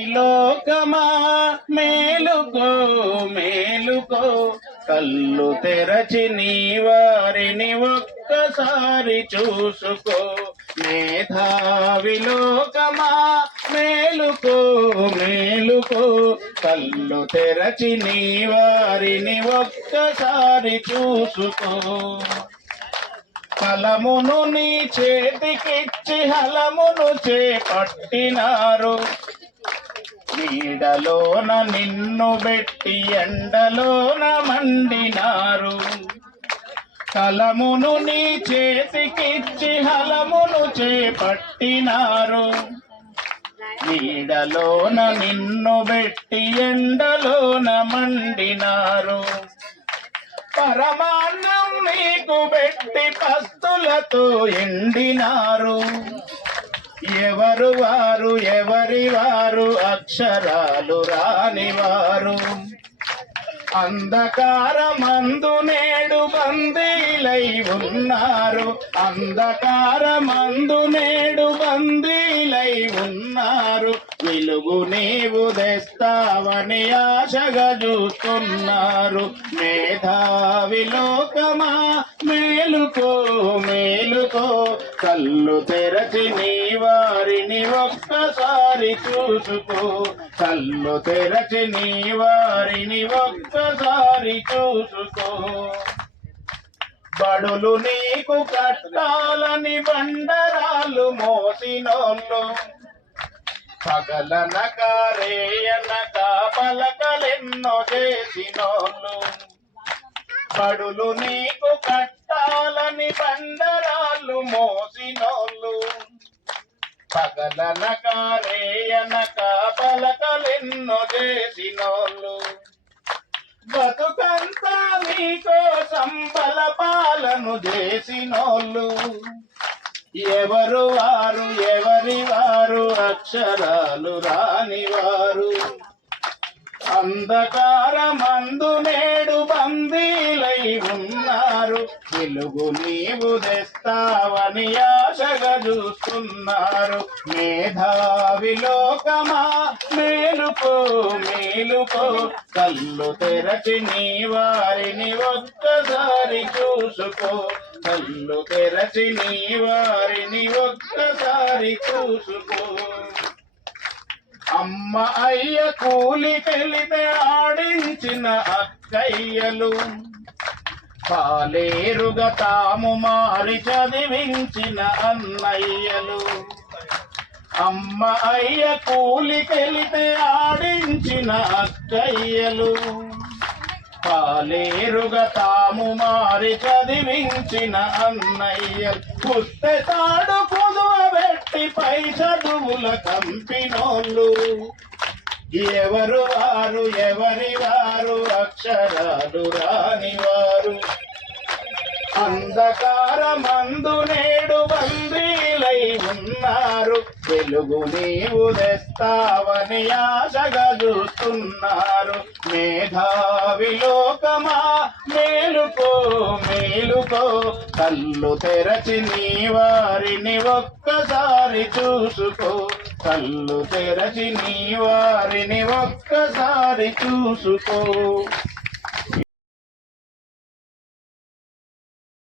లోకమా మేలుకో మేలుకో. కళ్ళు తెరచి నీ వారిని ఒక్కసారి చూసుకో. మేధావి లోకమా మేలుకో మేలుకో. కళ్ళు తెరచి నీ వారిని ఒక్కసారి చూసుకో. ఫలమును నీ చేతికిచ్చి హలమును చేపట్టినారు. నీడలోన నిన్ను పెట్టి ఎండలోన మండినారు. కలమును నీ చేతికిచ్చి హలమును చేపట్టినారు. నీడలోన నిన్ను పెట్టి ఎండలోన మండినారు. పరమాన్నం నీకు పెట్టి పస్తులతో ఎండినారు. ఎవరు వారు ఎవరి వారు అక్షరాలు రాని వారు అంధకారమందు నేడు బందీలై ఉన్నారు. అంధకారమందు నేడు బందీలై ఉన్నారు. వెలుగు నీవు తెస్తావని ఆశగా చూస్తున్నారు. మేధావి లోకమా మేలుకో మేలుకో కళ్ళు తెరచి నీ వారిని ఒక్కసారి చూసుకో. కళ్ళు తెరచి నీ వారిని ఒక్కసారి చూసుకో. బడులు నీకు కట్టాలని బండరాలు మోసినోళ్ళు. పగలనక రేయనక పలకలెన్నో చేసినోళ్ళు. బడులు నీకు కట్టాలని బండరాలు మోసినోళ్ళు. పగలనక రేయనక పలకలెన్నో చేసినోళ్ళు. బతుకంతా నీకోసం బలపాలను చేసినోళ్ళు. ఎవరు వారు ఎవరి వారు అక్షరాలు రాని వారు అంధకారమందు వెలుగు నీవు తెస్తావని ఆశగా చూస్తున్నారు. మేధావి లోకమా? మేలుకో మేలుకో. కళ్ళు తెరచి నీ వారిని ఒక్కసారి చూసుకో. కళ్ళు తెరచి నీ వారిని ఒక్కసారి చూసుకో. అమ్మ అయ్య కూలి తెలితే ఆడించిన అక్కయ్యలు. పాలేరుగా తాము మారి చదివించిన అన్నయ్యలు. అమ్మ అయ్య కూలి తెలితే ఆడించిన అక్కయ్యలు. పాలేరుగా తాము మారి చదివించిన అన్నయ్యలు. పుస్తకాడు కుదువ పెట్టి పై చదువుల కంపినోళ్ళు. ఎవరు వారు ఎవరి వారు అక్షరాలు రాని వారు అంధకారమందు నేడు బందీలై ఉన్నారు. తెలుగు నీవు తెస్తావని ఆశగా చూస్తున్నారు. మేధావి లోకమా? మేలుకో మేలుకో. కళ్ళు తెరచి నీ వారిని ఒక్కసారి చూసుకో. కళ్ళు తెరచి నీ వారిని ఒక్కసారి చూసుకో.